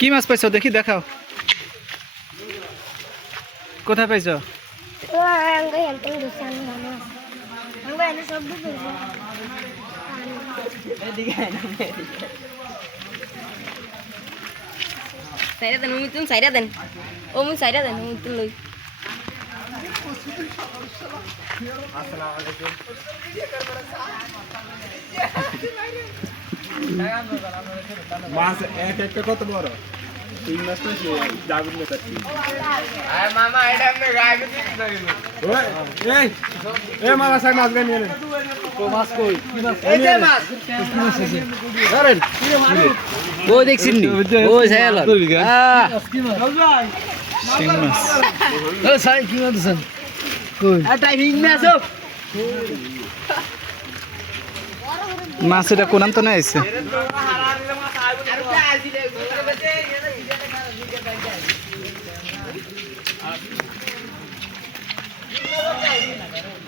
কি মাছ পাইছো দেখি দেখাও কোথায় পাইছো সাইরা দেন মুই সাইরা দেন ও মুই সাইরা দেন মুই তুই লই আসসালামু আলাইকুম মাছ এক একটা কত বড় তিন মাস তো জাগুন না তার আয় মামা এটা আমি গায়ে দিতে ওই এই মামা সাই মাছ গায় নিয়ে তো মাছ কই কি মাছ এই যে মাছ ধরেন ও দেখছিস নি ও সাইল শিং মাছ ও সাই কি মাছ দেন কই টাইমিং ম্যাচ হোক মাছ এটা কোন আনতো না আইছে